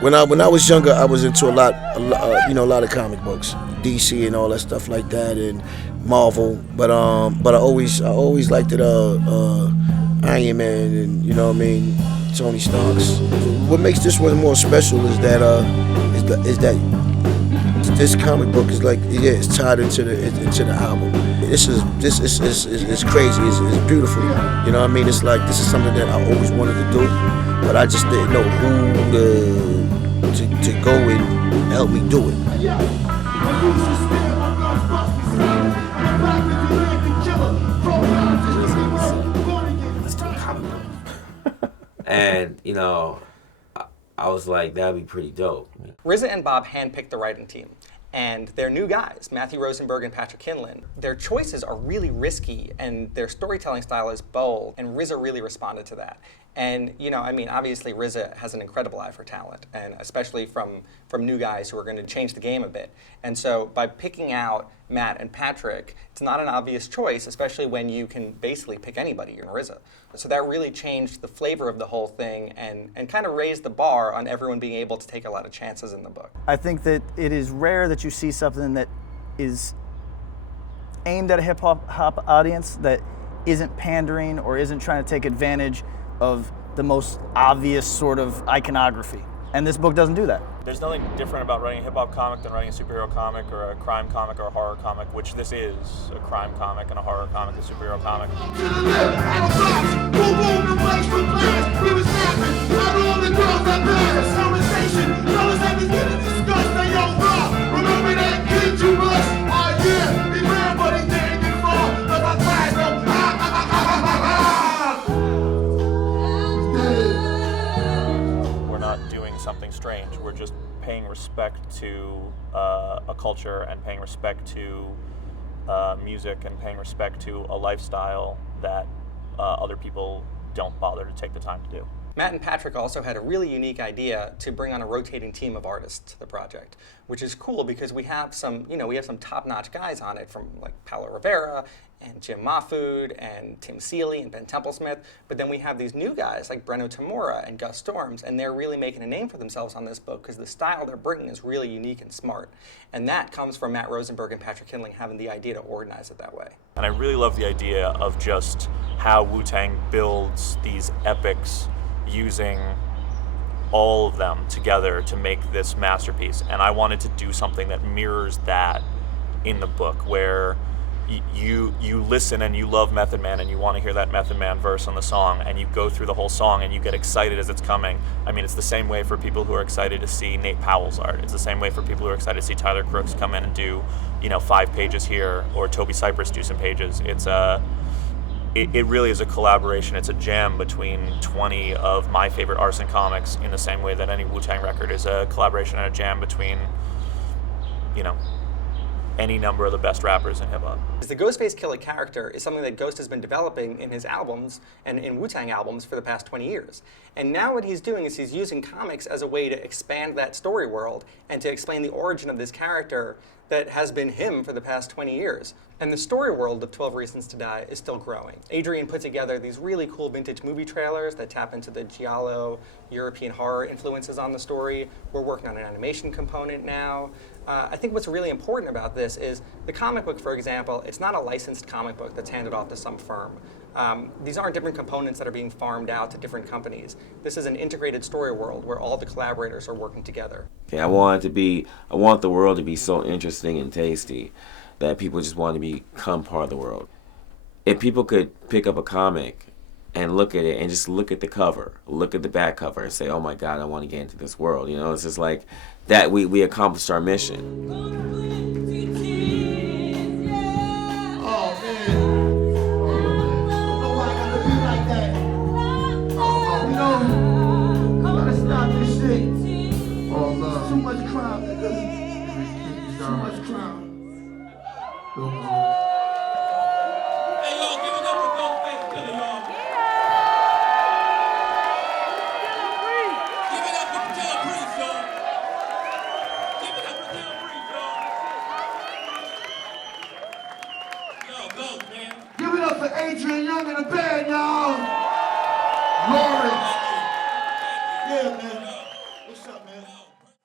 When I was younger, I was into a lot of comic books, DC and all that stuff like that, and Marvel. But I always liked it. Iron Man, and you know what I mean, Tony Stark's. What makes this one more special is that this comic book is like, yeah, it's tied into the album. This is crazy. It's beautiful. You know what I mean? It's like, this is something that I always wanted to do, but I just didn't know who to go and help me do it. Let's do a comic book. And you know, I was like, that'd be pretty dope. RZA and Bob handpicked the writing team. And they're new guys, Matthew Rosenberg and Patrick Kindlon. Their choices are really risky, and their storytelling style is bold, and RZA really responded to that. And, you know, I mean, obviously RZA has an incredible eye for talent, and especially from new guys who are going to change the game a bit. And so by picking out Matt and Patrick, it's not an obvious choice, especially when you can basically pick anybody in RZA. So that really changed the flavor of the whole thing and kind of raised the bar on everyone being able to take a lot of chances in the book. I think that it is rare that you see something that is aimed at a hip-hop audience that isn't pandering or isn't trying to take advantage of the most obvious sort of iconography. And this book doesn't do that. There's nothing different about writing a hip-hop comic than writing a superhero comic or a crime comic or a horror comic, which this is, a crime comic and a horror comic, a superhero comic. Something strange. We're just paying respect to a culture and paying respect to music and paying respect to a lifestyle that other people don't bother to take the time to do. Matt and Patrick also had a really unique idea to bring on a rotating team of artists to the project, which is cool because we have some top-notch guys on it, from like Paulo Rivera and Jim Mahfood and Tim Seeley and Ben Templesmith, but then we have these new guys like Breno Tamura and Gus Storms, and they're really making a name for themselves on this book because the style they're bringing is really unique and smart. And that comes from Matt Rosenberg and Patrick Kindlon having the idea to organize it that way. And I really love the idea of just how Wu-Tang builds these epics using all of them together to make this masterpiece. And I wanted to do something that mirrors that in the book, where you listen and you love Method Man and you want to hear that Method Man verse on the song, and you go through the whole song and you get excited as it's coming. I mean, it's the same way for people who are excited to see Nate Powell's art. It's the same way for people who are excited to see Tyler Crooks come in and do, 5 pages here, or Toby Cypress do some pages. It really is a collaboration. It's a jam between 20 of my favorite artisan comics, in the same way that any Wu-Tang record is a collaboration and a jam between, any number of the best rappers in hip-hop. The Ghostface Killah character is something that Ghost has been developing in his albums and in Wu-Tang albums for the past 20 years. And now what he's doing is he's using comics as a way to expand that story world and to explain the origin of this character that has been him for the past 20 years. And the story world of 12 Reasons to Die is still growing. Adrian put together these really cool vintage movie trailers that tap into the giallo European horror influences on the story. We're working on an animation component now. I think what's really important about this is the comic book, for example, it's not a licensed comic book that's handed off to some firm. These aren't different components that are being farmed out to different companies. This is an integrated story world where all the collaborators are working together. Okay, I want the world to be so interesting and tasty that people just want to become part of the world. If people could pick up a comic and look at it and just look at the cover, look at the back cover and say, oh my God, I want to get into this world. It's just like that we accomplished our mission. Too much crime, nigga. Too much crime. Hey, y'all, give it up for Ghostface Killah, y'all. Give it up for Killah Priest, y'all. Give it up for Killah Priest, y'all. Yo, Ghost, man. Give it up for Adrian Younge in the band, y'all. Lawrence. Yeah, man.